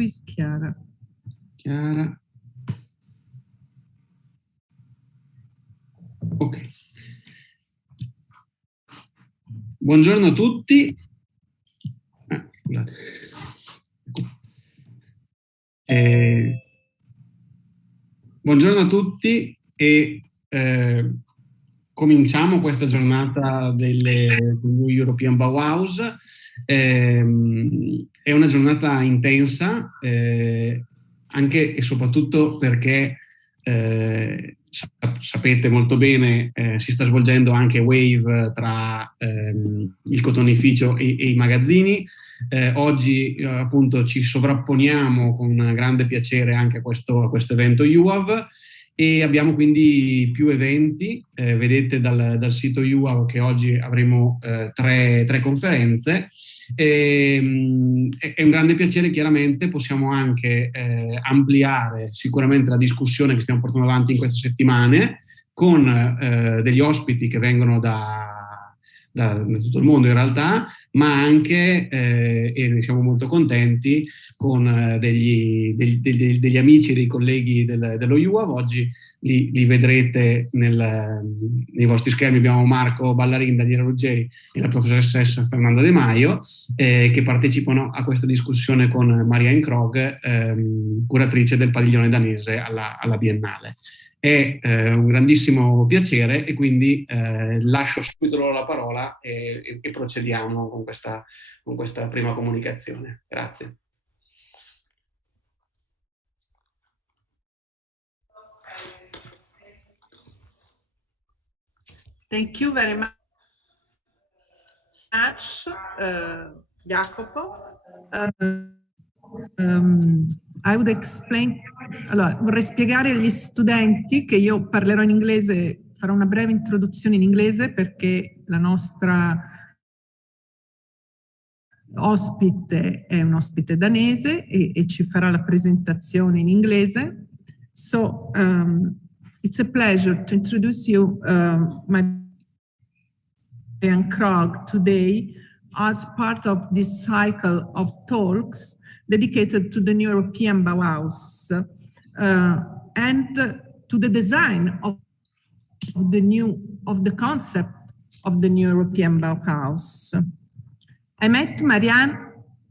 Who is Chiara? Chiara. Ok. Buongiorno a tutti. Buongiorno a tutti e cominciamo questa giornata del New European Bauhaus. È una giornata intensa, anche e soprattutto perché sapete molto bene, si sta svolgendo anche W.A.Ve tra il cotonificio e i magazzini. Oggi appunto ci sovrapponiamo con grande piacere anche a questo evento Iuav, e abbiamo quindi più eventi. Vedete dal sito Iuav che oggi avremo tre conferenze. È un grande piacere, chiaramente possiamo anche ampliare sicuramente la discussione che stiamo portando avanti in queste settimane con degli ospiti che vengono da tutto il mondo in realtà, ma anche, e ne siamo molto contenti, con degli amici e dei colleghi dello Iuav. Oggi li vedrete nei vostri schermi. Abbiamo Marco Ballarin, Daniele Ruggeri e la professoressa Fernanda De Maio, che partecipano a questa discussione con Marianne Krogh, curatrice del Padiglione Danese alla Biennale. È un grandissimo piacere, e quindi lascio subito loro la parola e procediamo con questa prima comunicazione. Grazie. Thank you very much, Jacopo. I would explain. Allora, vorrei spiegare agli studenti che io parlerò in inglese, farò una breve introduzione in inglese perché la nostra ospite è un ospite danese e ci farà la presentazione in inglese. So, it's a pleasure to introduce you Marianne Krogh today as part of this cycle of talks dedicated to the New European Bauhaus and to the design of the concept of the New European Bauhaus. I met Marianne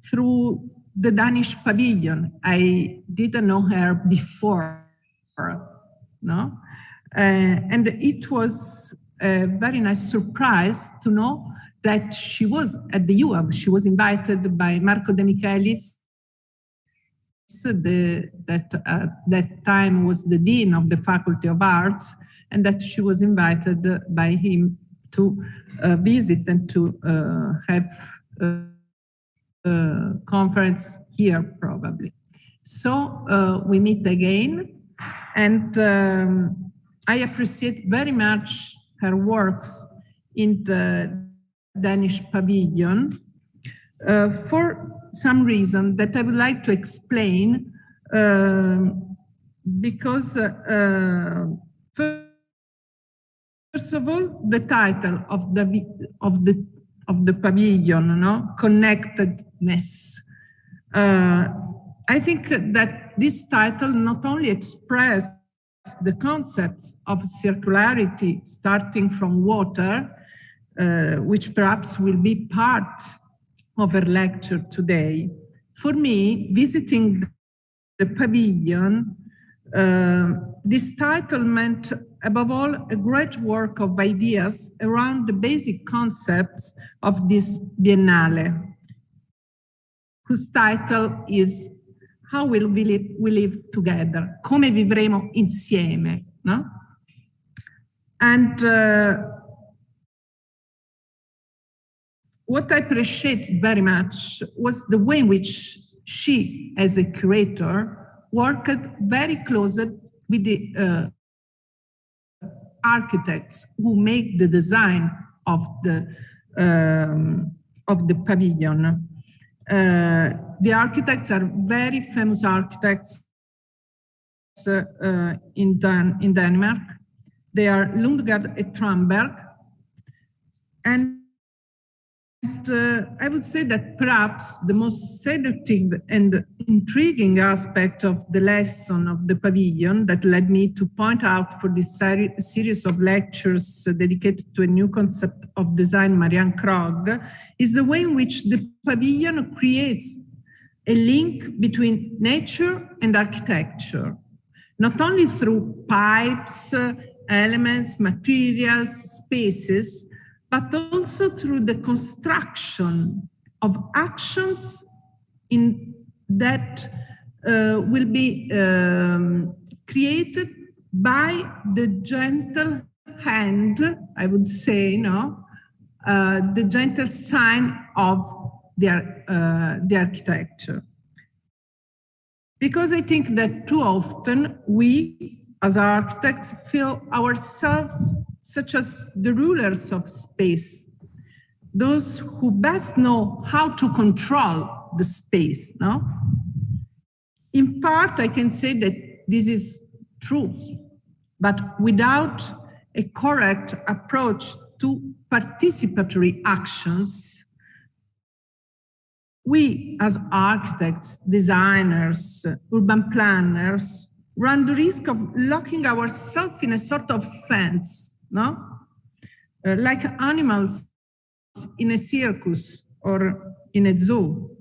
through the Danish pavilion. I didn't know her before, no? And it was a very nice surprise to know that she was at the Iuav. She was invited by Marco De Michelis, that at that time was the Dean of the Faculty of Arts, and that she was invited by him to visit and to have a conference here probably. So we meet again, and I appreciate very much her works in the Danish pavilion for some reason that I would like to explain, because first of all, the title of the pavilion, no? Connectedness. I think that this title not only expresses the concepts of circularity starting from water, which perhaps will be part of our lecture today. For me, visiting the pavilion, this title meant above all a great work of ideas around the basic concepts of this Biennale, whose title is How Will We Live Together? Come vivremo insieme, no? And what I appreciate very much was the way in which she, as a curator, worked very closely with the architects who make the design of the pavilion. The architects are very famous architects in Denmark. They are Lundgaard and Tramberg, and I would say that perhaps the most seductive and intriguing aspect of the lesson of the pavilion that led me to point out for this series of lectures dedicated to a new concept of design, Marianne Krogh, is the way in which the pavilion creates a link between nature and architecture, not only through pipes, elements, materials, spaces, but also through the construction of actions that will be created by the gentle hand, I would say, the gentle sign of the architecture. Because I think that too often we, as architects, feel ourselves such as the rulers of space, those who best know how to control the space, no? In part, I can say that this is true, but without a correct approach to participatory actions, we as architects, designers, urban planners, run the risk of locking ourselves in a sort of fence, no? Like animals in a circus or in a zoo.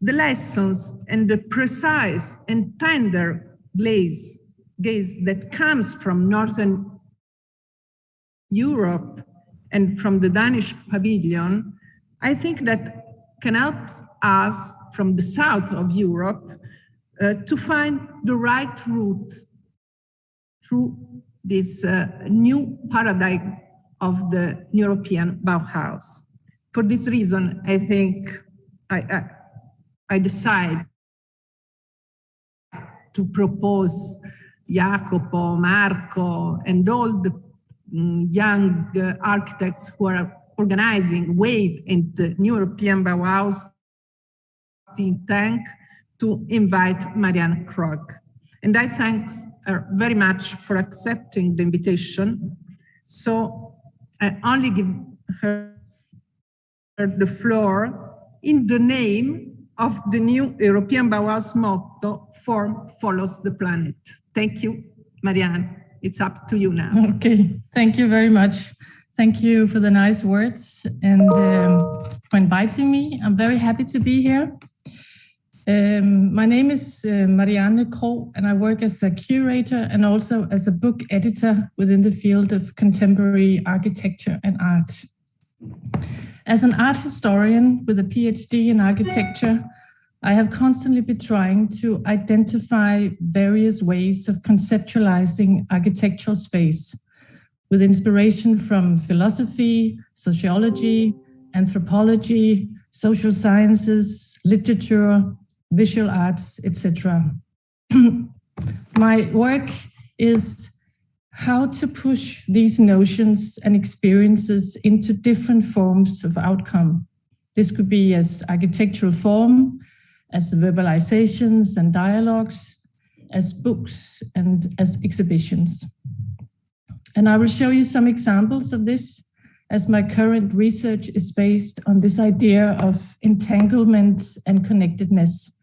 The lessons and the precise and tender gaze that comes from Northern Europe and from the Danish pavilion, I think that can help us from the south of Europe to find the right route through this new paradigm of the European Bauhaus. For this reason, I think I decide to propose Jacopo, Marco, and all the young architects who are organizing W.A.V. and the New European Bauhaus think tank to invite Marianne Krogh. And I thank her very much for accepting the invitation. So I only give her the floor in the name of the New European Bauhaus motto, form follows the planet. Thank you, Marianne. It's up to you now. Okay, thank you very much. Thank you for the nice words and for inviting me. I'm very happy to be here. My name is Marianne Krogh, and I work as a curator and also as a book editor within the field of contemporary architecture and art. As an art historian with a PhD in architecture, I have constantly been trying to identify various ways of conceptualizing architectural space with inspiration from philosophy, sociology, anthropology, social sciences, literature, visual arts, etc. My work is how to push these notions and experiences into different forms of outcome. This could be as architectural form, as verbalizations and dialogues, as books and as exhibitions. And I will show you some examples of this, as my current research is based on this idea of entanglement and connectedness,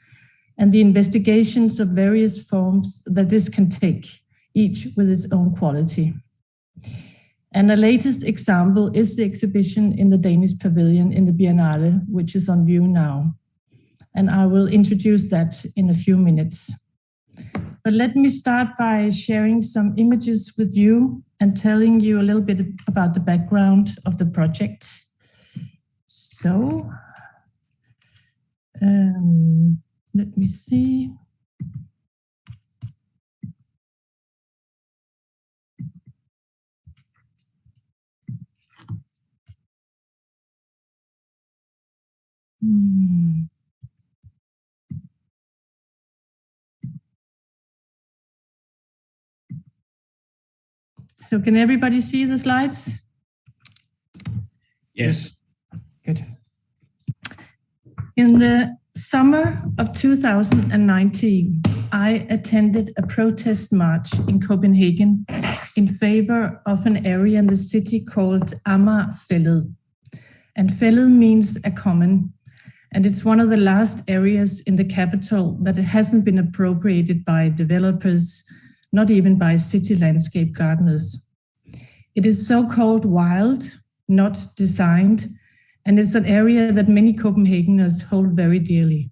and the investigations of various forms that this can take, each with its own quality. And the latest example is the exhibition in the Danish pavilion in the Biennale, which is on view now. And I will introduce that in a few minutes. But let me start by sharing some images with you and telling you a little bit about the background of the project. So, let me see. So can everybody see the slides? Yes. Good. In the summer of 2019, I attended a protest march in Copenhagen in favor of an area in the city called Amagerfællet. And fællet means a common. And it's one of the last areas in the capital that it hasn't been appropriated by developers, not even by city landscape gardeners. It is so-called wild, not designed, and it's an area that many Copenhageners hold very dearly.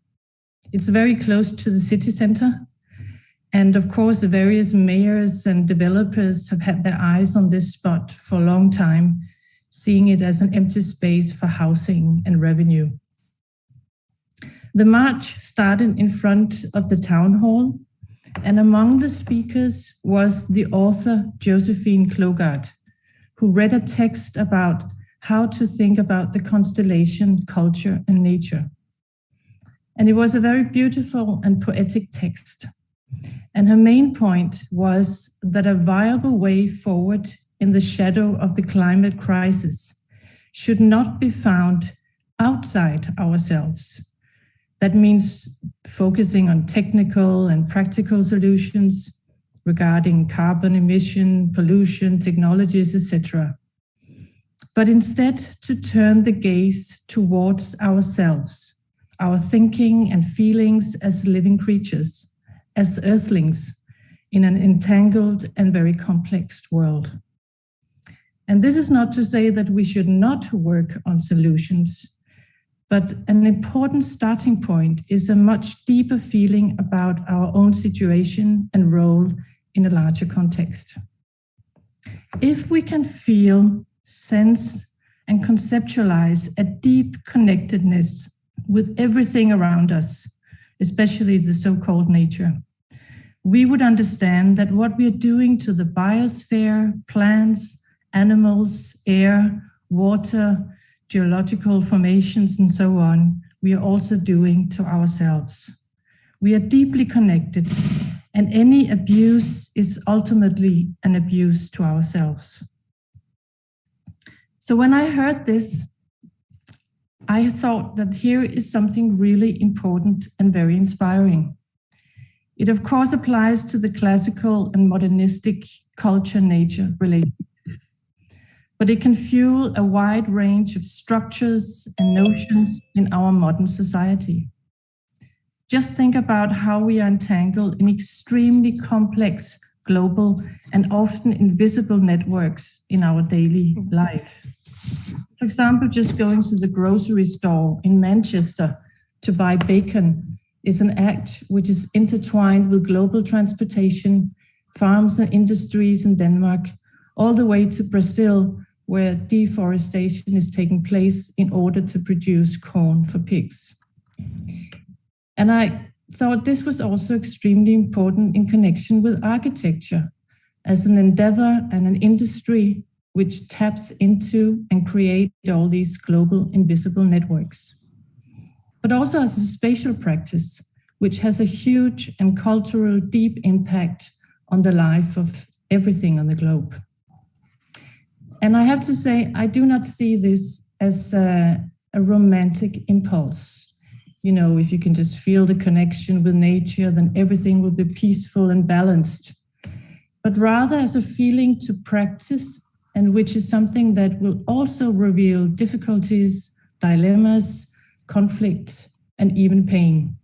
It's very close to the city center. And of course, the various mayors and developers have had their eyes on this spot for a long time, seeing it as an empty space for housing and revenue. The march started in front of the town hall, and among the speakers was the author Josephine Klogaard, who read a text about how to think about the constellation, culture, and nature. And it was a very beautiful and poetic text. And her main point was that a viable way forward in the shadow of the climate crisis should not be found outside ourselves. That means focusing on technical and practical solutions regarding carbon emission, pollution, technologies, etc. But instead to turn the gaze towards ourselves, our thinking and feelings as living creatures, as earthlings in an entangled and very complex world. And this is not to say that we should not work on solutions, but an important starting point is a much deeper feeling about our own situation and role in a larger context. If we can feel, sense, and conceptualize a deep connectedness with everything around us, especially the so-called nature, we would understand that what we are doing to the biosphere, plants, animals, air, water, geological formations, and so on, we are also doing to ourselves. We are deeply connected, and any abuse is ultimately an abuse to ourselves. So when I heard this, I thought that here is something really important and very inspiring. It of course applies to the classical and modernistic culture-nature relationship, but it can fuel a wide range of structures and notions in our modern society. Just think about how we are entangled in extremely complex global and often invisible networks in our daily life. For example, just going to the grocery store in Manchester to buy bacon is an act which is intertwined with global transportation, farms and industries in Denmark, all the way to Brazil, where deforestation is taking place in order to produce corn for pigs. And I thought this was also extremely important in connection with architecture as an endeavor and an industry which taps into and creates all these global invisible networks. But also as a spatial practice, which has a huge and cultural deep impact on the life of everything on the globe. And I have to say, I do not see this as a romantic impulse. You know, if you can just feel the connection with nature, then everything will be peaceful and balanced. But rather as a feeling to practice, and which is something that will also reveal difficulties, dilemmas, conflicts, and even pain.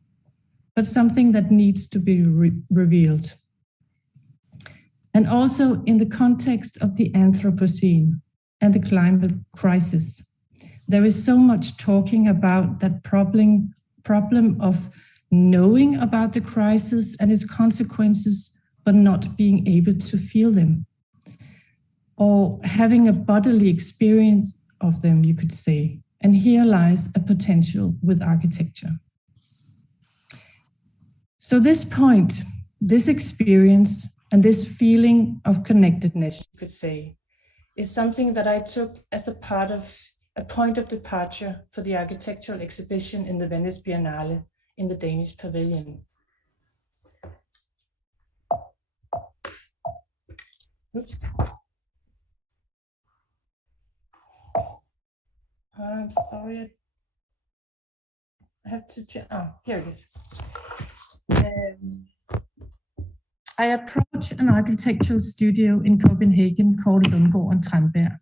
But something that needs to be revealed. And also in the context of the Anthropocene and the climate crisis, there is so much talking about that problem of knowing about the crisis and its consequences, but not being able to feel them, or having a bodily experience of them, you could say. And here lies a potential with architecture. So this point, this experience, and this feeling of connectedness, you could say, is something that I took as a part of a point of departure for the architectural exhibition in the Venice Biennale in the Danish pavilion. Oops. I'm sorry, I have to check. Oh, here it is. I approached an architectural studio in Copenhagen called Lundgaard & Tranberg.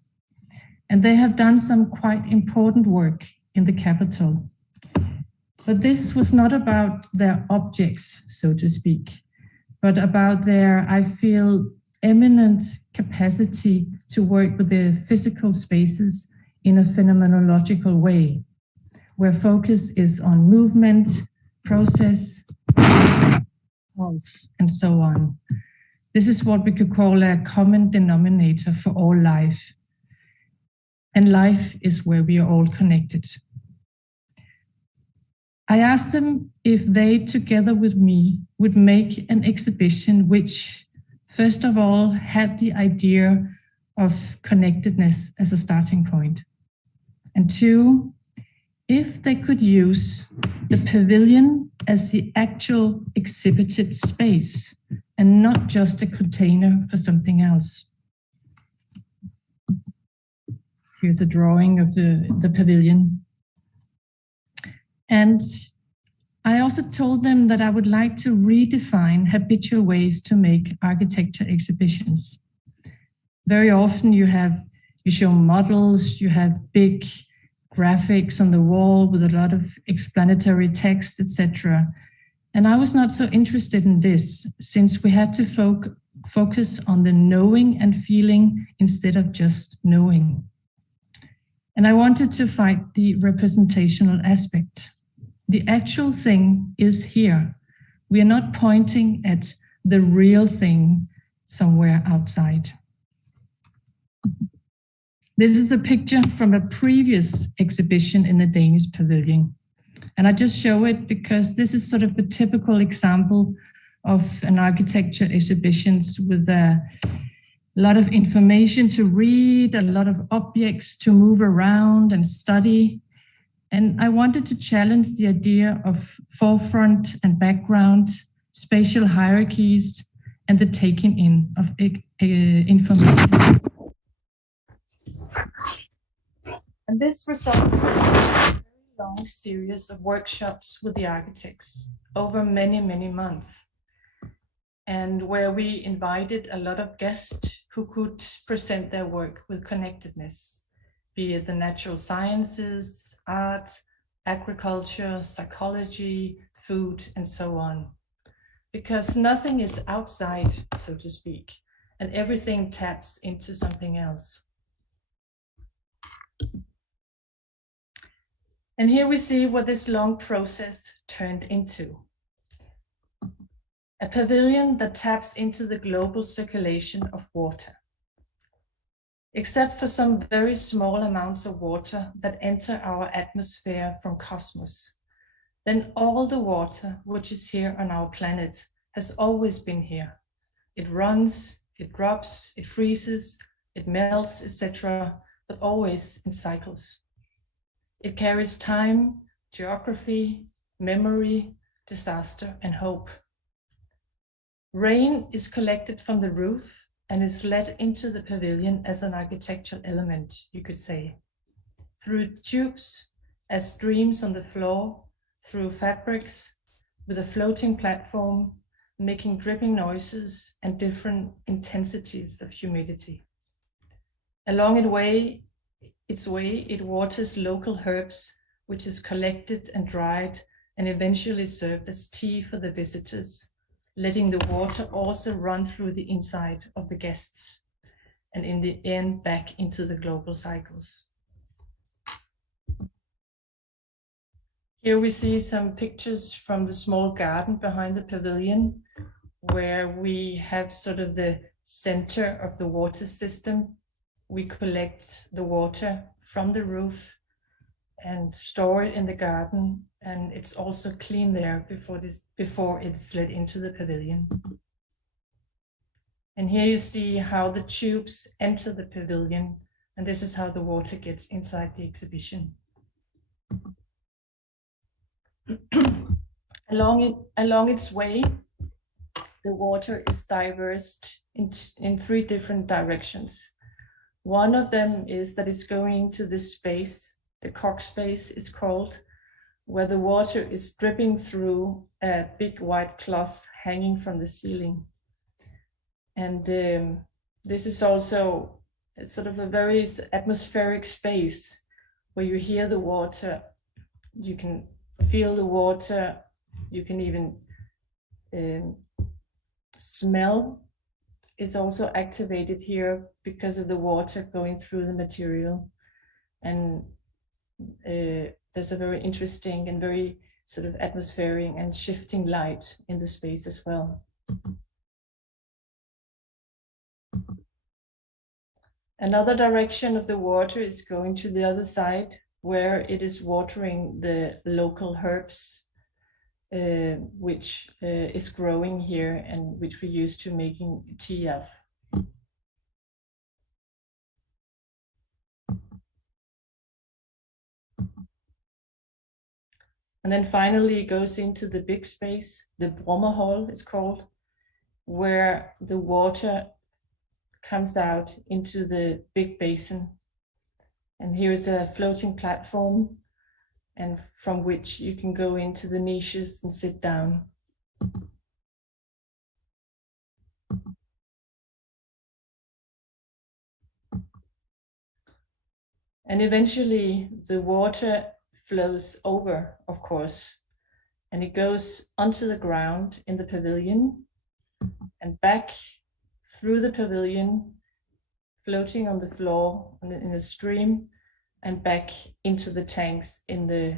and they have done some quite important work in the capital. But this was not about their objects, so to speak, but about their, I feel, eminent capacity to work with the physical spaces in a phenomenological way, where focus is on movement, process, pulse, and so on. This is what we could call a common denominator for all life. And life is where we are all connected. I asked them if they, together with me, would make an exhibition which, first of all, had the idea of connectedness as a starting point. And two, if they could use the pavilion as the actual exhibited space and not just a container for something else. Here's a drawing of the pavilion. And I also told them that I would like to redefine habitual ways to make architecture exhibitions. Very often you show models, you have big graphics on the wall with a lot of explanatory text, etc. And I was not so interested in this, since we had to focus on the knowing and feeling instead of just knowing. And I wanted to fight the representational aspect. The actual thing is here. We are not pointing at the real thing somewhere outside. This is a picture from a previous exhibition in the Danish pavilion. And I just show it because this is sort of a typical example of an architecture exhibitions with a lot of information to read, a lot of objects to move around and study. And I wanted to challenge the idea of forefront and background, spatial hierarchies, and the taking in of information. And this resulted in a very long series of workshops with the architects over many, many months, and where we invited a lot of guests who could present their work with connectedness, be it the natural sciences, art, agriculture, psychology, food, and so on. Because nothing is outside, so to speak, and everything taps into something else. And here we see what this long process turned into. A pavilion that taps into the global circulation of water. Except for some very small amounts of water that enter our atmosphere from cosmos, then all the water which is here on our planet has always been here. It runs, it drops, it freezes, it melts, etc., but always in cycles. It carries time, geography, memory, disaster, and hope. Rain is collected from the roof and is let into the pavilion as an architectural element, you could say, through tubes, as streams on the floor, through fabrics, with a floating platform, making dripping noises and different intensities of humidity. Along its way, it waters local herbs, which is collected and dried and eventually served as tea for the visitors, letting the water also run through the inside of the guests, and in the end back into the global cycles. Here we see some pictures from the small garden behind the pavilion, where we have sort of the center of the water system. We collect the water from the roof and store it in the garden, and it's also clean there before it's let into the pavilion. And here you see how the tubes enter the pavilion, and this is how the water gets inside the exhibition. Along its way, the water is dispersed in three different directions. One of them is that it's going into this space, the cock space is called, where the water is dripping through a big white cloth hanging from the ceiling. And this is also It's sort of a very atmospheric space where you hear the water, you can feel the water, you can even smell. Is also activated here because of the water going through the material. And there's a very interesting and very sort of atmospheric and shifting light in the space as well. Another direction of the water is going to the other side, where it is watering the local herbs, which is growing here and which we use to making Iuav. And then finally it goes into the big space, the Brommer Hall it's called, where the water comes out into the big basin. And here is a floating platform, and from which you can go into the niches and sit down. And eventually the water flows over, of course, and it goes onto the ground in the pavilion and back through the pavilion, floating on the floor in the stream, and back into the tanks in the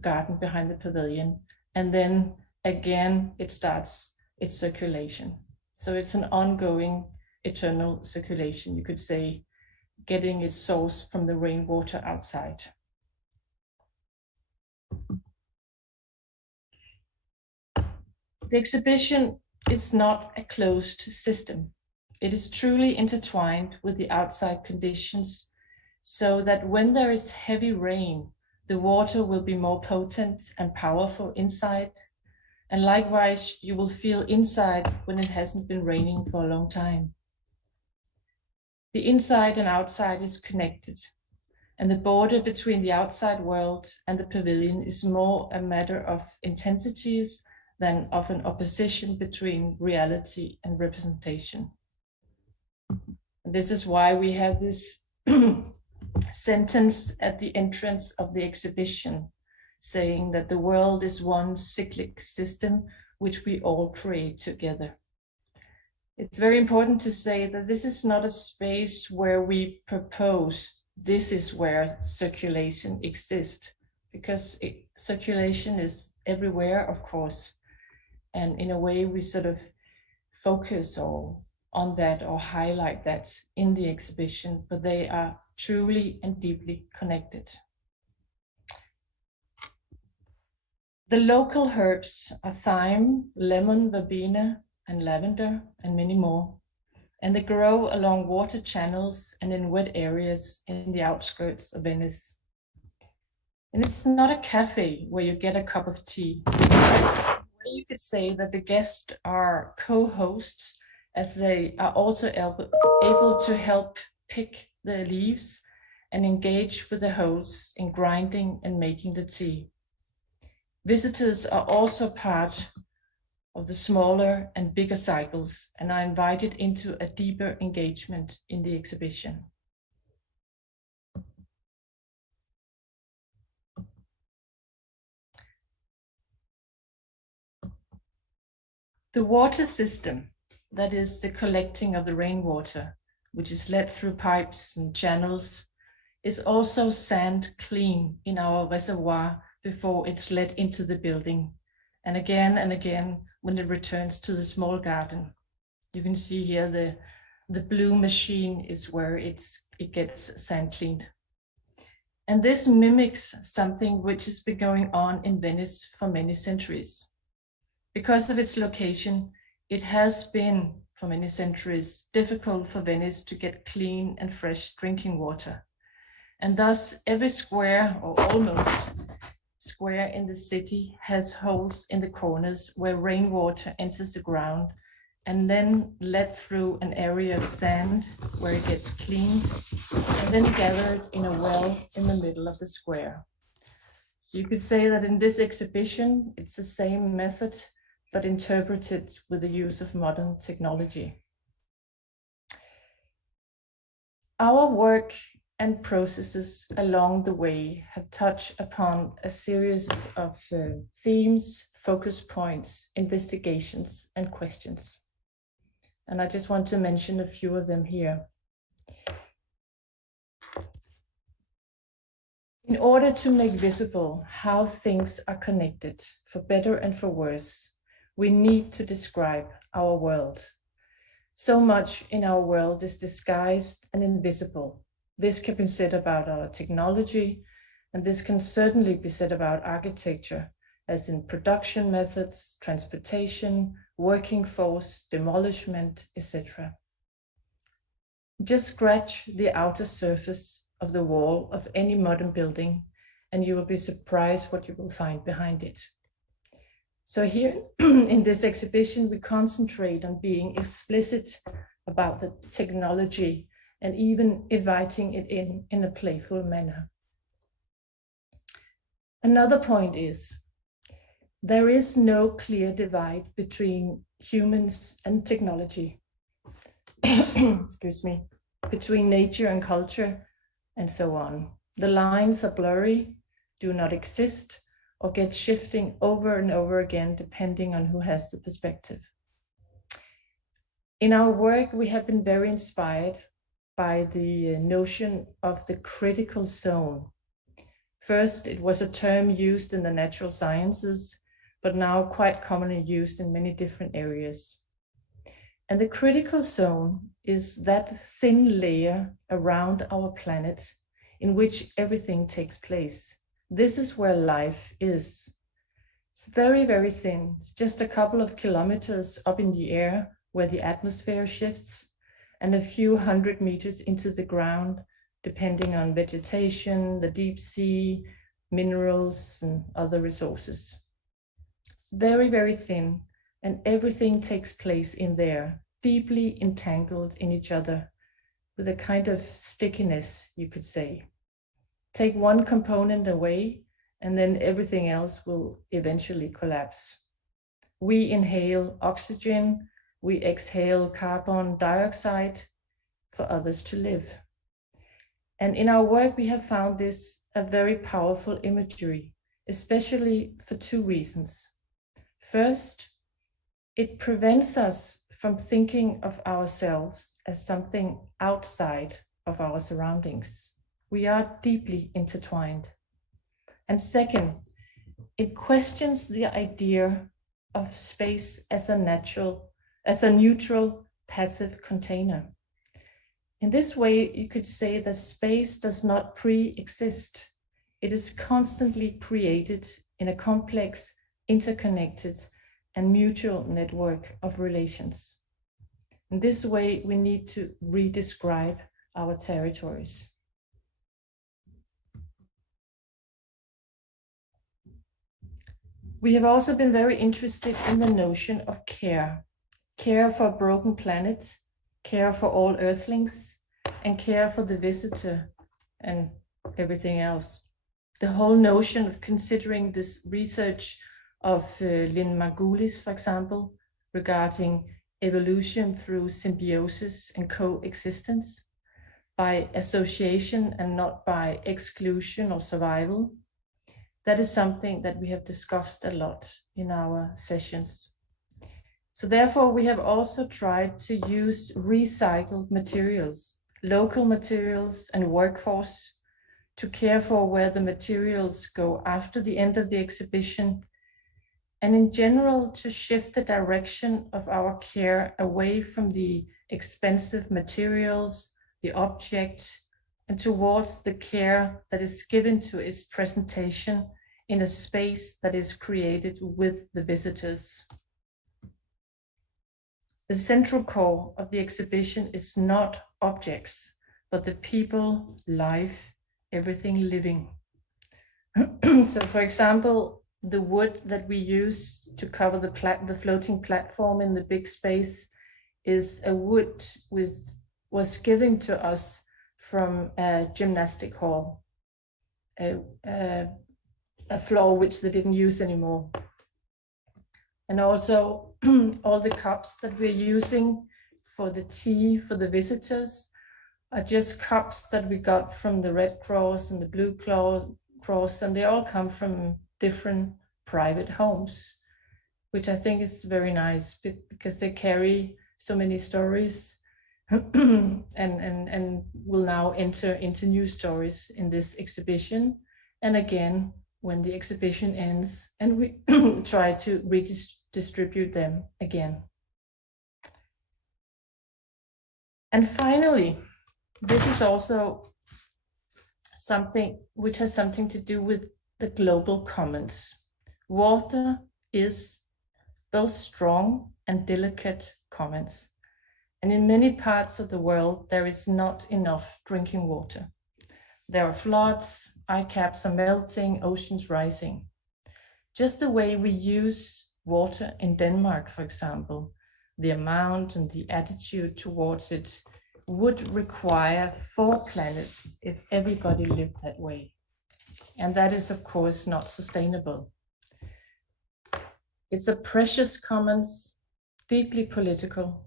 garden behind the pavilion. And then again, it starts its circulation. So it's an ongoing, eternal circulation, you could say, getting its source from the rainwater outside. The exhibition is not a closed system. It is truly intertwined with the outside conditions, so that when there is heavy rain, the water will be more potent and powerful inside. And likewise, you will feel inside when it hasn't been raining for a long time. The inside and outside is connected, and the border between the outside world and the pavilion is more a matter of intensities than of an opposition between reality and representation. And this is why we have this sentence at the entrance of the exhibition, saying that the world is one cyclic system which we all create together. It's very important to say that this is not a space where we propose this is where circulation exists, because circulation is everywhere, of course. And in a way, we sort of focus on that or highlight that in the exhibition, but they are truly and deeply connected. The local herbs are thyme, lemon, verbena, and lavender, and many more. And they grow along water channels and in wet areas in the outskirts of Venice. And it's not a cafe where you get a cup of tea. You could say that the guests are co-hosts, as they are also able to help pick the leaves and engage with the hosts in grinding and making the tea. Visitors are also part of the smaller and bigger cycles and are invited into a deeper engagement in the exhibition. The water system, that is the collecting of the rainwater, which is led through pipes and channels, is also sand clean in our reservoir before it's led into the building. And again, when it returns to the small garden. You can see here the blue machine is where it gets sand cleaned. And this mimics something which has been going on in Venice for many centuries. Because of its location, it has been, for many centuries, difficult for Venice to get clean and fresh drinking water. And thus, every square, or almost square in the city, has holes in the corners where rainwater enters the ground and then led through an area of sand where it gets cleaned and then gathered in a well in the middle of the square. So you could say that in this exhibition, it's the same method, but interpreted with the use of modern technology. Our work and processes along the way have touched upon a series of themes, focus points, investigations, and questions. And I just want to mention a few of them here. In order to make visible how things are connected, for better and for worse, we need to describe our world. So much in our world is disguised and invisible. This can be said about our technology, and this can certainly be said about architecture, as in production methods, transportation, working force, demolishment, etc. Just scratch the outer surface of the wall of any modern building, and you will be surprised what you will find behind it. So here in this exhibition, we concentrate on being explicit about the technology and even inviting it in a playful manner. Another point is, there is no clear divide between humans and technology, excuse me, between nature and culture, and so on. The lines are blurry, do not exist, or get shifting over and over again, depending on who has the perspective. In our work, we have been very inspired by the notion of the critical zone. First, it was a term used in the natural sciences, but now quite commonly used in many different areas. And the critical zone is that thin layer around our planet in which everything takes place. This is where life is. It's very, very thin. It's just a couple of kilometers up in the air where the atmosphere shifts, and a few 100 meters into the ground, depending on vegetation, the deep sea, minerals, and other resources. It's very, very thin, and everything takes place in there, deeply entangled in each other, with a kind of stickiness, you could say. Take one component away, and then everything else will eventually collapse. We inhale oxygen, we exhale carbon dioxide for others to live. And in our work, we have found this a very powerful imagery, especially for two reasons. First, it prevents us from thinking of ourselves as something outside of our surroundings. We are deeply intertwined. And second, it questions the idea of space as a neutral, passive container. In this way, you could say that space does not pre-exist. It is constantly created in a complex, interconnected, and mutual network of relations. In this way, we need to redescribe our territories. We have also been very interested in the notion of care. Care for a broken planet, care for all earthlings, and care for the visitor and everything else. The whole notion of considering this research of Lynn Margulis, for example, regarding evolution through symbiosis and coexistence, by association and not by exclusion or survival. That is something that we have discussed a lot in our sessions. So therefore, we have also tried to use recycled materials, local materials and workforce to care for where the materials go after the end of the exhibition, and in general to shift the direction of our care away from the expensive materials, the object, and towards the care that is given to its presentation in a space that is created with the visitors. The central core of the exhibition is not objects, but the people, life, everything living. So for example, the wood that we use to cover the floating platform in the big space is a wood which was given to us from a gymnastic hall, a floor which they didn't use anymore. And also all the cups that we're using for the tea for the visitors are just cups that we got from the Red Cross and the Blue Cross, and they all come from different private homes, which I think is very nice because they carry so many stories and will now enter into new stories in this exhibition. And again, when the exhibition ends, and we try to redistribute them again. And finally, this is also something which has something to do with the global commons. Water is both strong and delicate commons. And in many parts of the world, there is not enough drinking water. There are floods, ice caps are melting, oceans rising. Just the way we use water in Denmark, for example, the amount and the attitude towards it would require 4 planets if everybody lived that way. And that is, of course, not sustainable. It's a precious commons, deeply political.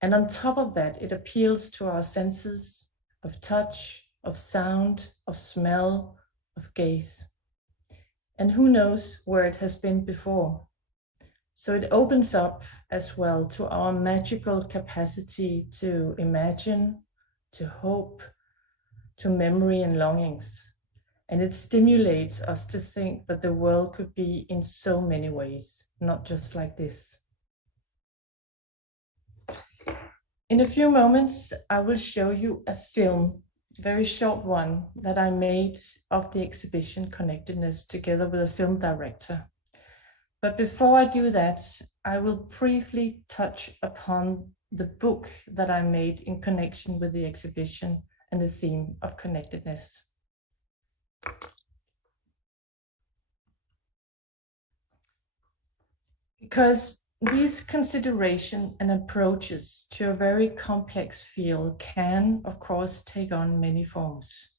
And on top of that, it appeals to our senses of touch, of sound, of smell, of gaze. And who knows where it has been before. So it opens up as well to our magical capacity to imagine, to hope, to memory and longings. And it stimulates us to think that the world could be in so many ways, not just like this. In a few moments, I will show you a film, a very short one, that I made of the exhibition Connectedness together with a film director. But before I do that, I will briefly touch upon the book that I made in connection with the exhibition and the theme of connectedness. Because these considerations and approaches to a very complex field can, of course, take on many forms.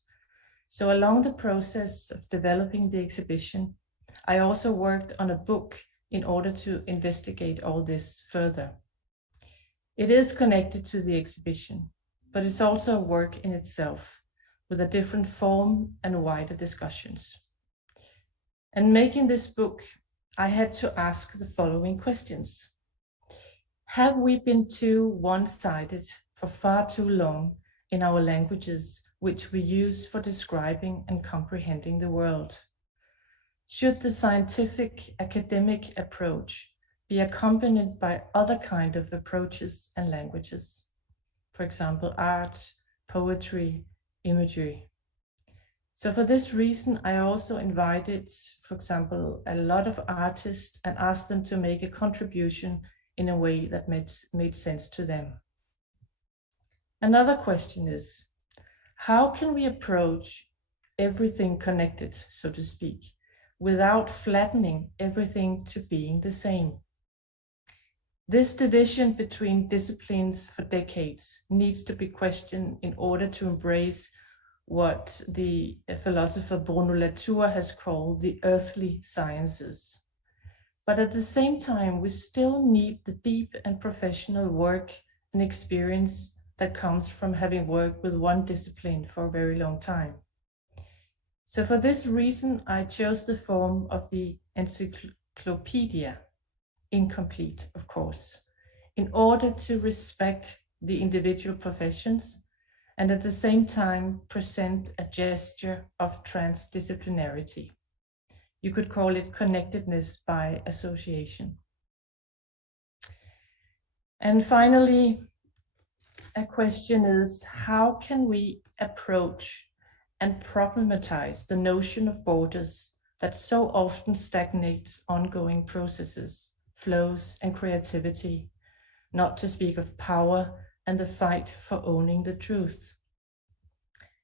So along the process of developing the exhibition, I also worked on a book in order to investigate all this further. It is connected to the exhibition, but it's also a work in itself with a different form and wider discussions. And making this book, I had to ask the following questions. Have we been too one-sided for far too long in our languages, which we use for describing and comprehending the world? Should the scientific academic approach be accompanied by other kind of approaches and languages? For example, art, poetry, imagery. So for this reason, I also invited, for example, a lot of artists and asked them to make a contribution in a way that made sense to them. Another question is, how can we approach everything connected, so to speak, without flattening everything to being the same? This division between disciplines for decades needs to be questioned in order to embrace what the philosopher Bruno Latour has called the earthly sciences. But at the same time, we still need the deep and professional work and experience that comes from having worked with one discipline for a very long time. So for this reason, I chose the form of the encyclopedia, incomplete, of course, in order to respect the individual professions and at the same time present a gesture of transdisciplinarity. You could call it connectedness by association. And finally, a question is, how can we approach and problematize the notion of borders that so often stagnates ongoing processes, flows, and creativity, not to speak of power and the fight for owning the truth?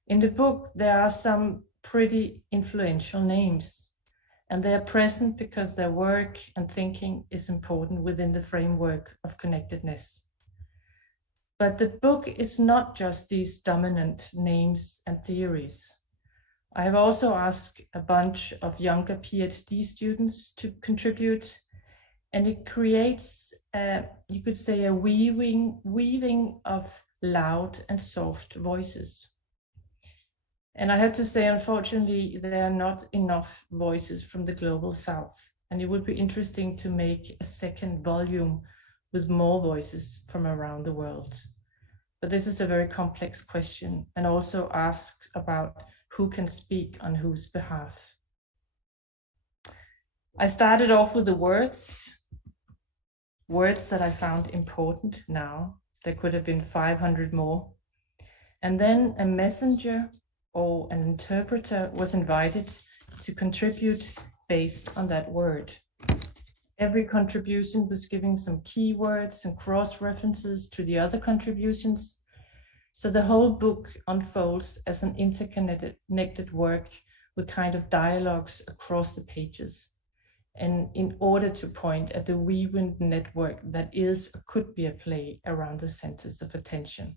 In the book, there are some pretty influential names, and they are present because their work and thinking is important within the framework of connectedness. But the book is not just these dominant names and theories. I have also asked a bunch of younger PhD students to contribute, and it creates, you could say, a weaving of loud and soft voices. And I have to say, unfortunately, there are not enough voices from the global south. And it would be interesting to make a second volume with more voices from around the world. But this is a very complex question, and also asks about who can speak on whose behalf. I started off with the words that I found important now. There could have been 500 more. And then a messenger or an interpreter was invited to contribute based on that word. Every contribution was giving some keywords and cross-references to the other contributions. So the whole book unfolds as an interconnected work with kind of dialogues across the pages. And in order to point at the weaving network that is or could be a play around the centers of attention.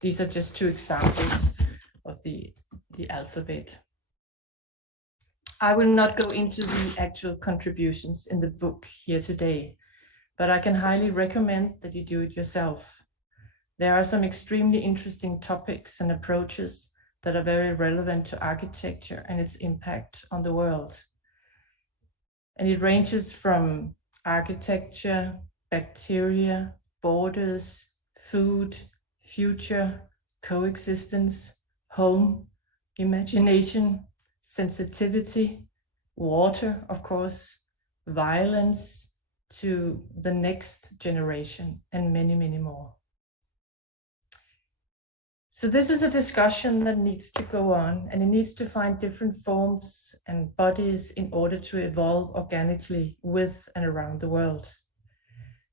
These are just two examples of the alphabet. I will not go into the actual contributions in the book here today, but I can highly recommend that you do it yourself. There are some extremely interesting topics and approaches that are very relevant to architecture and its impact on the world. And it ranges from architecture, bacteria, borders, food, future, coexistence, home, imagination, sensitivity, water, of course, violence, to the next generation, and many, many more. So this is a discussion that needs to go on, and it needs to find different forms and bodies in order to evolve organically with and around the world.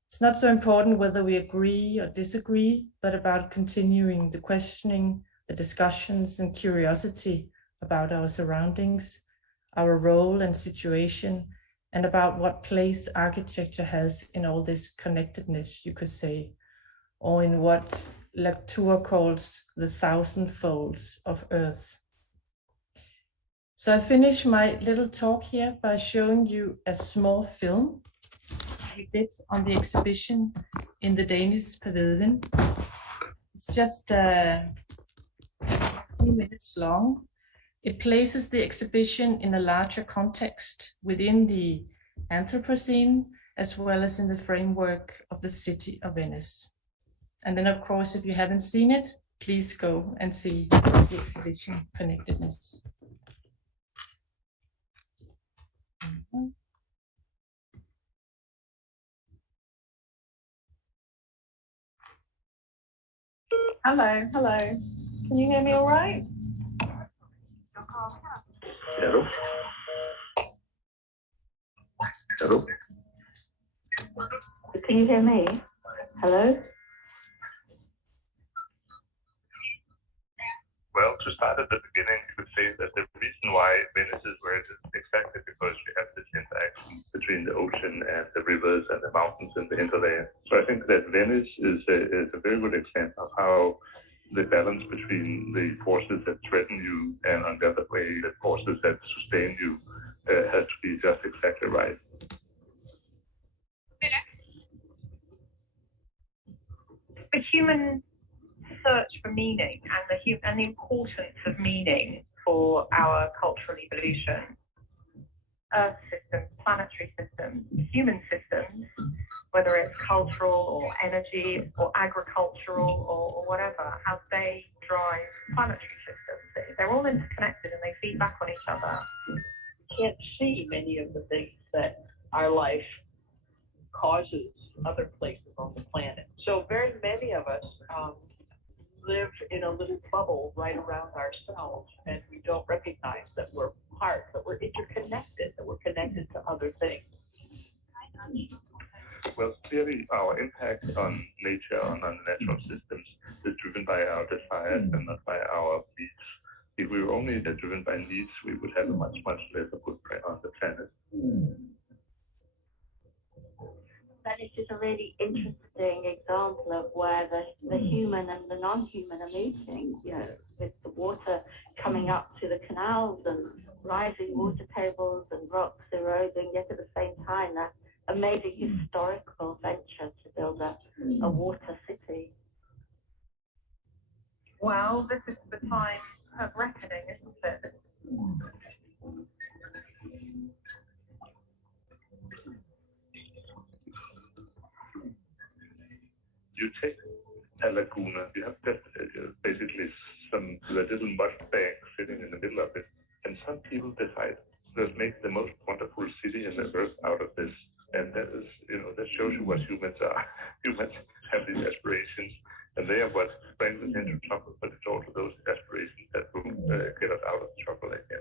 It's not so important whether we agree or disagree, but about continuing the questioning, the discussions and curiosity about our surroundings, our role and situation, and about what place architecture has in all this connectedness, you could say, or in what Latour calls the 1,000 folds of Earth. So I finish my little talk here by showing you a small film we did on the exhibition in the Danish Pavilion. It's just a few minutes long. It places the exhibition in a larger context within the Anthropocene, as well as in the framework of the city of Venice. And then, of course, if you haven't seen it, please go and see the exhibition Connectedness. Hello, hello. Can you hear me all right? Hello. Hello. Can you hear me? Hello? Well, to start at the beginning, you could say that the reason why Venice is where it is exactly because we have this interaction between the ocean and the rivers and the mountains and the hinterland. So I think that Venice is a very good example of how the balance between the forces that threaten you and on the other way, the forces that sustain you has to be just exactly right. The human search for meaning and the importance of meaning for our cultural evolution. Earth systems, planetary systems, human systems, whether it's cultural or energy or agricultural or whatever, how they drive planetary systems. They're all interconnected and they feed back on each other. We can't see many of the things that our life causes other places on the planet. So very many of us live in a little bubble right around ourselves, and we don't recognize that we're part, that we're interconnected, that we're connected to other things. Well, clearly our impact on nature, on the natural systems, is driven by our desires and not by our needs. If we were only driven by needs, we would have a much, much lesser footprint on the planet. Venice is a really interesting example of where the human and the non-human are meeting, you know, with the water coming up to the canals and rising water tables and rocks eroding, yet at the same time, that amazing historical venture to build a water city. Well, this is the time of reckoning, isn't it? You take a laguna, you have basically some little mud bank sitting in the middle of it, and some people decide, let's make the most wonderful city in the earth out of this. And that is, that shows you what humans are. Humans have these aspirations, and they are what brings us into trouble, but it's also those aspirations that will get us out of trouble again.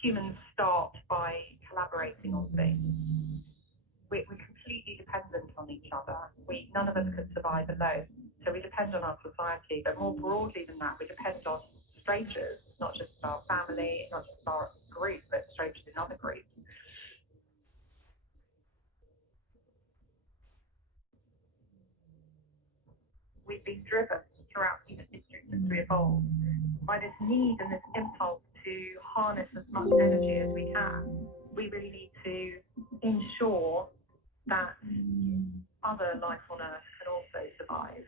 Humans start by collaborating on things. We're completely dependent on each other. None of us could survive alone. So we depend on our society, but more broadly than that, we depend on strangers, not just our family, not just our group, but strangers in other groups. We've been driven throughout human history since we evolved by this need and this impulse to harness as much energy as we can. We really need to ensure that other life on Earth can also survive.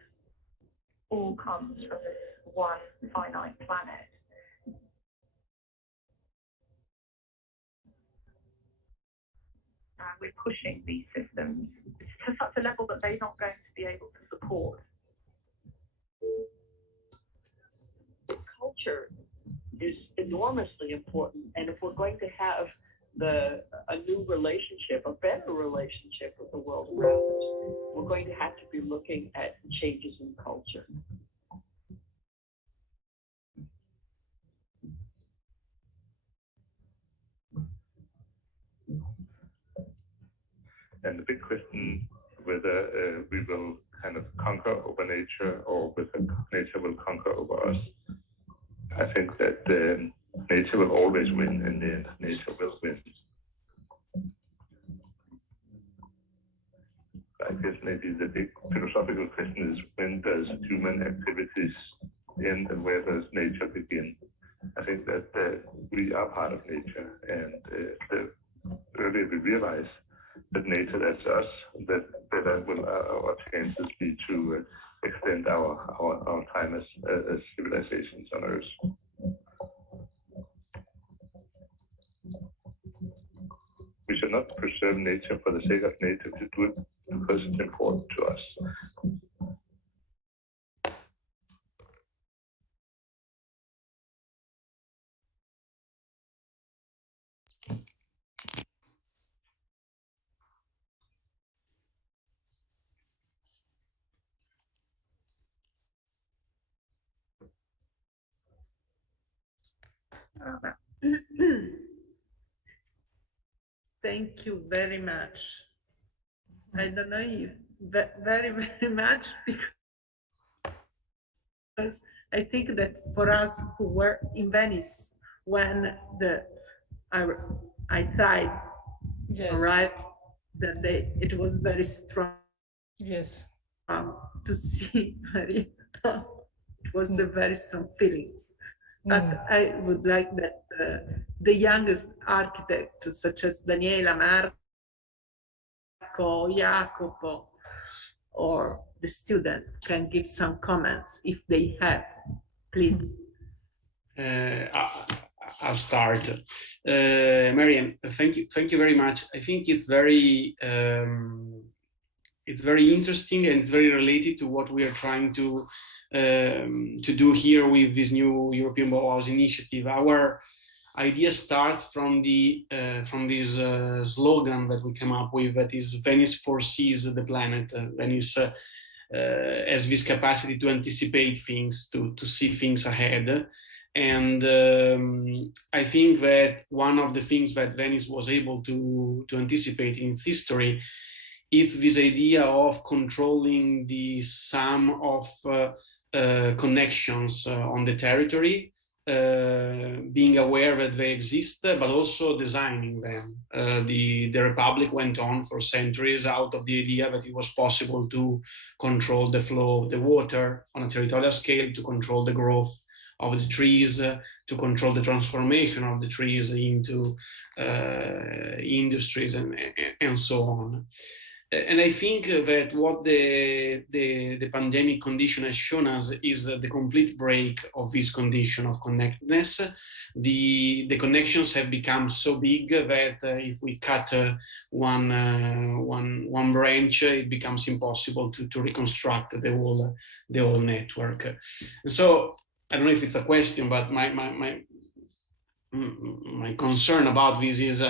All comes from this one finite planet. We're pushing these systems to such a level that they're not going to be able to support. Culture is enormously important, and if we're going to have a new relationship, a better relationship with the world around us, we're going to have to be looking at changes in culture. And the big question, whether we will kind of conquer over nature or whether nature will conquer over us. I think that nature will always win in the end. Nature will win. I guess maybe the big philosophical question is, when does human activities end and where does nature begin? I think that we are part of nature, and the earlier we realize that nature, that's us, that better will our chances be to extend our time as civilizations on Earth. We should not preserve nature for the sake of nature, to do it because it's important to us. Thank you very much. I don't know if very, very much, because I think that for us who were in Venice when I tried Yes. arrive that day, it was very strong. Yes. To see Maria. It was a very strong feeling. But I would like that the youngest architects, such as Daniela, Marco, Jacopo, or the student, can give some comments if they have, please. I'll start. Marianne, thank you very much. I think it's very interesting, and it's very related to what we are trying to do here with this new European Bauhaus initiative. Our idea starts from this slogan that we came up with, that is Venice foresees the planet. Venice has this capacity to anticipate things, to see things ahead. And I think that one of the things that Venice was able to anticipate in its history is this idea of controlling the sum of connections on the territory, being aware that they exist, but also designing them. The Republic went on for centuries out of the idea that it was possible to control the flow of the water on a territorial scale, to control the growth of the trees, to control the transformation of the trees into industries and so on. And I think that what the pandemic condition has shown us is the complete break of this condition of connectedness. The connections have become so big that if we cut one branch, it becomes impossible to reconstruct the whole network. And so I don't know if it's a question, but my concern about this is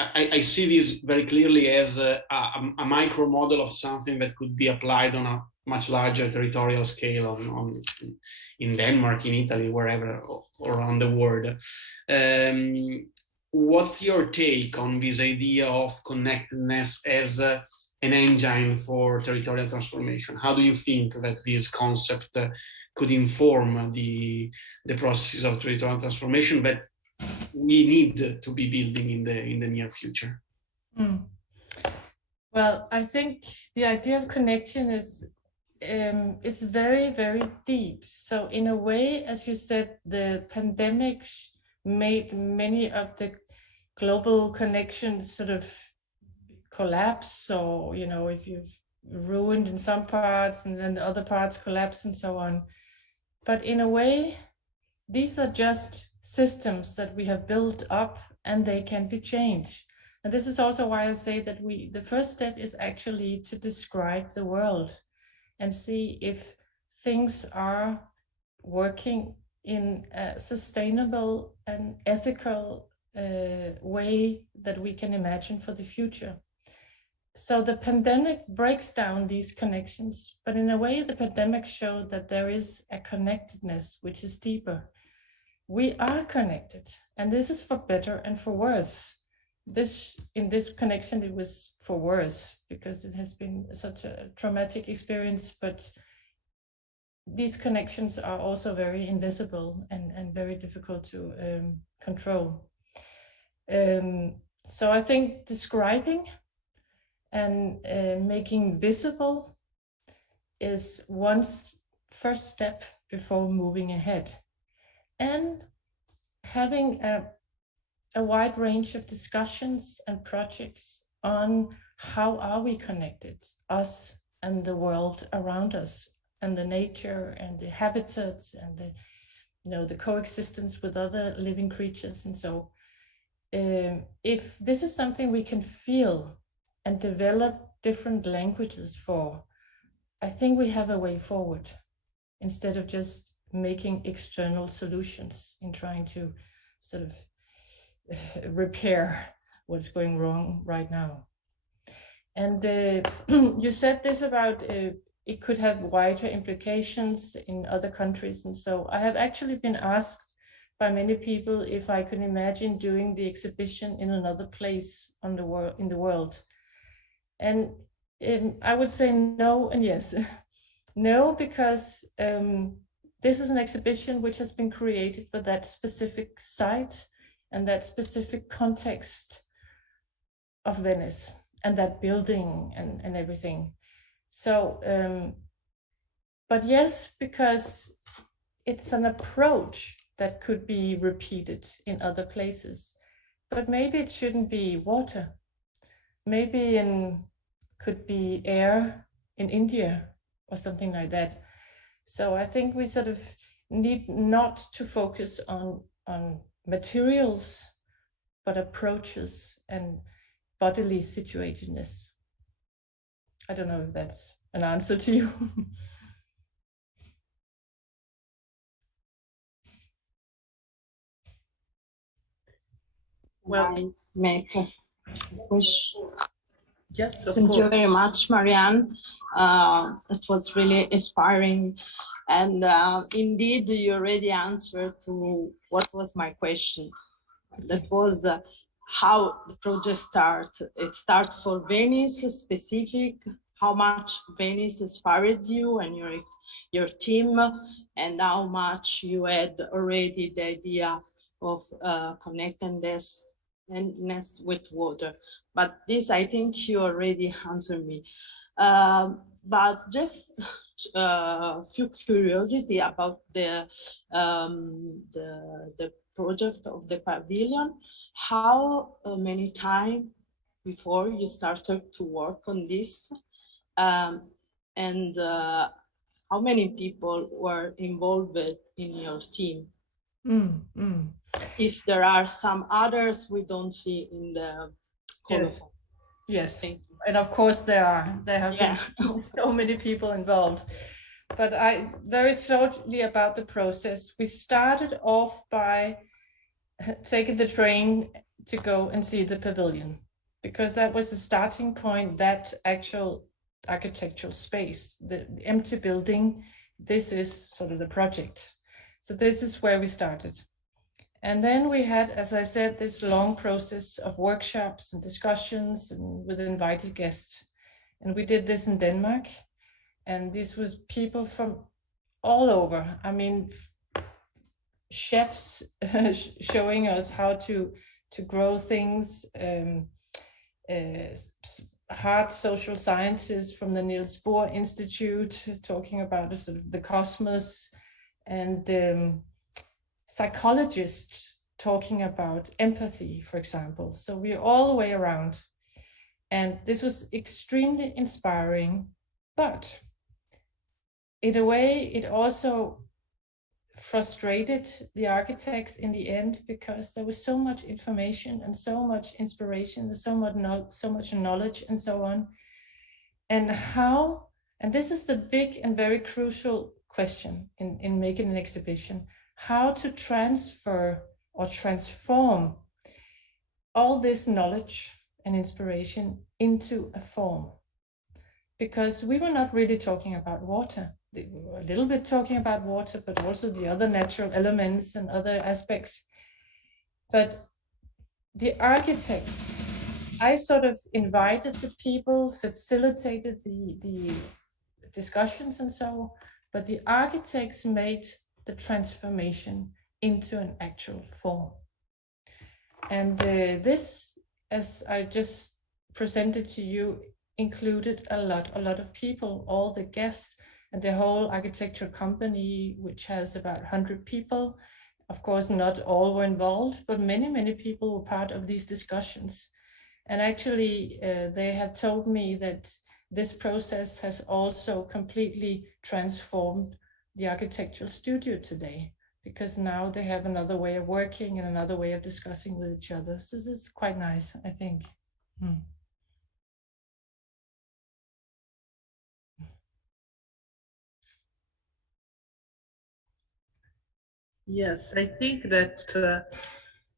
I see this very clearly as a micro model of something that could be applied on a much larger territorial scale in Denmark, in Italy, wherever around the world. What's your take on this idea of connectedness as an engine for territorial transformation? How do you think that this concept could inform the processes of territorial transformation that we need to be building in the near future? Well, I think the idea of connection is very, very deep. So in a way, as you said, the pandemic made many of the global connections sort of collapse. So, you know, if you've ruined in some parts and then the other parts collapse and so on. But in a way, these are just systems that we have built up and they can be changed. And this is also why I say that the first step is actually to describe the world and see if things are working in a sustainable and ethical way that we can imagine for the future. So the pandemic breaks down these connections, but in a way the pandemic showed that there is a connectedness which is deeper. We are connected, and this is for better and for worse. In this connection, it was for worse because it has been such a traumatic experience, but these connections are also very invisible and very difficult to control. So I think describing and making visible is one first step before moving ahead. And having a wide range of discussions and projects on how are we connected, us and the world around us, and the nature and the habitats and the coexistence with other living creatures. And so if this is something we can feel and develop different languages for, I think we have a way forward instead of just making external solutions in trying to sort of repair what's going wrong right now. And you said this about it could have wider implications in other countries. And so I have actually been asked by many people if I could imagine doing the exhibition in another place in the world. And I would say no and yes. No, because this is an exhibition which has been created for that specific site and that specific context of Venice and that building and everything. So, but yes, because it's an approach that could be repeated in other places, but maybe it shouldn't be water. Maybe could be air in India or something like that. So I think we sort of need not to focus on materials, but approaches and bodily situatedness. I don't know if that's an answer to you. Well, I make a wish. Yes, of Thank course. you very much, Marianne. It was really inspiring. And indeed, you already answered to what was my question. That was how the project starts. It starts for Venice specific, how much Venice inspired you and your team, and how much you had already the idea of connectedness with water. But this, I think you already answered me. But just few curiosity about the project of the pavilion. How many times before you started to work on this, and how many people were involved in your team? If there are some others we don't see in the colophon. Yes. And of course there have been so many people involved. But very shortly about the process. We started off by taking the train to go and see the pavilion, because that was the starting point, that actual architectural space, the empty building. This is sort of the project. So this is where we started. And then we had, as I said, this long process of workshops and discussions and with invited guests. And we did this in Denmark. And this was people from all over. I mean, chefs showing us how to grow things, hard social scientists from the Niels Bohr Institute talking about sort of the cosmos, and psychologists talking about empathy, for example. So we're all the way around. And this was extremely inspiring, but in a way, it also frustrated the architects in the end, because there was so much information and so much inspiration, and so much knowledge and so on. And this is the big and very crucial question in making an exhibition, how to transfer or transform all this knowledge and inspiration into a form. Because we were not really talking about water. We were a little bit talking about water, but also the other natural elements and other aspects. But the architects, I sort of invited the people, facilitated the discussions and so, but the architects made the transformation into an actual form. And this, as I just presented to you, included a lot of people, all the guests, and the whole architecture company, which has about 100 people. Of course, not all were involved, but many people were part of these discussions. And actually, they have told me that this process has also completely transformed the architectural studio today, because now they have another way of working and another way of discussing with each other. So this is quite nice, I think. Yes, I think that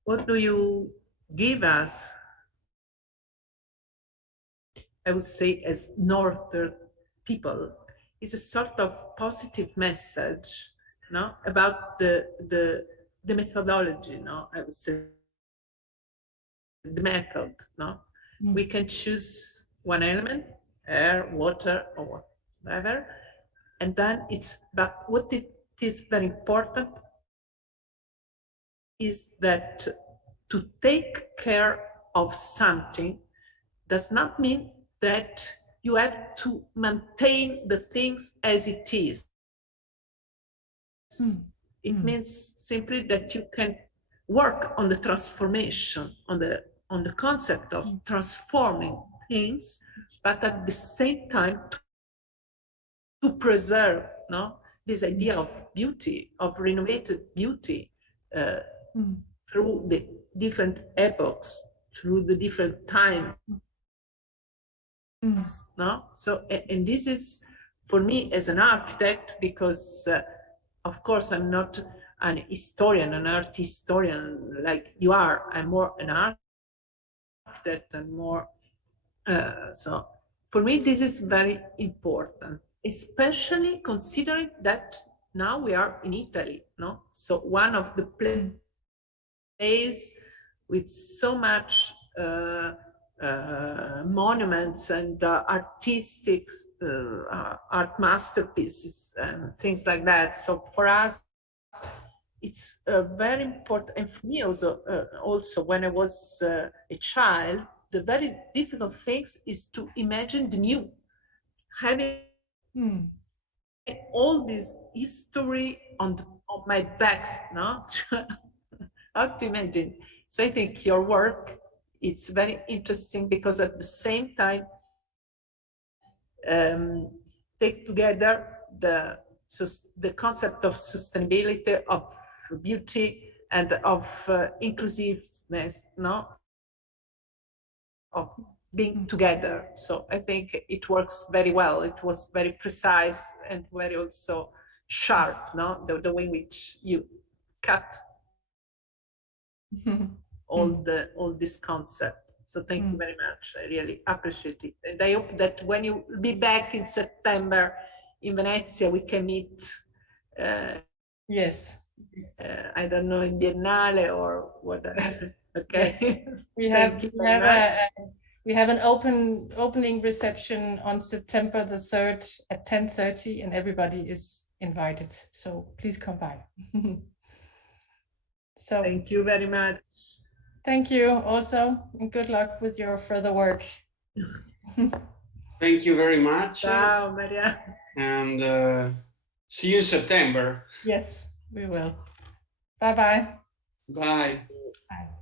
what do you give us, I would say, as Northern people, is a sort of positive message, no, about the methodology, no, I would say, the method, no. We can choose one element, air, water, or whatever, and then but what it is very important is that to take care of something does not mean that you have to maintain the things as it is. It means simply that you can work on the transformation, on the concept of transforming things, but at the same time to preserve, no, this idea of beauty, of renovated beauty, through the different epochs, through the different times. No? So, and this is for me as an architect, because of course I'm not an historian, an art historian like you are. I'm more an architect and more, so for me this is very important, especially considering that now we are in Italy, no? So one of the places with so much monuments and artistic art masterpieces and things like that. So for us, it's very important, and for me also, when I was a child, the very difficult thing is to imagine the new, having all this history on my back, no? How to imagine? So I think your work, it's very interesting because at the same time, take together the concept of sustainability, of beauty, and of inclusiveness, no? Of being together. So I think it works very well. It was very precise and very also sharp, no? The way in which you cut all this concept. So thank you very much. I really appreciate it. And I hope that when you be back in September in Venezia, we can meet. Yes. I don't know, in Biennale or whatever. Yes. Okay. Yes. We have an opening reception on September the 3rd at 10:30, and everybody is invited. So please come by. So thank you very much. Thank you also, and good luck with your further work. Thank you very much. Ciao, Marianne. And see you in September. Yes, we will. Bye-bye. Bye. Bye.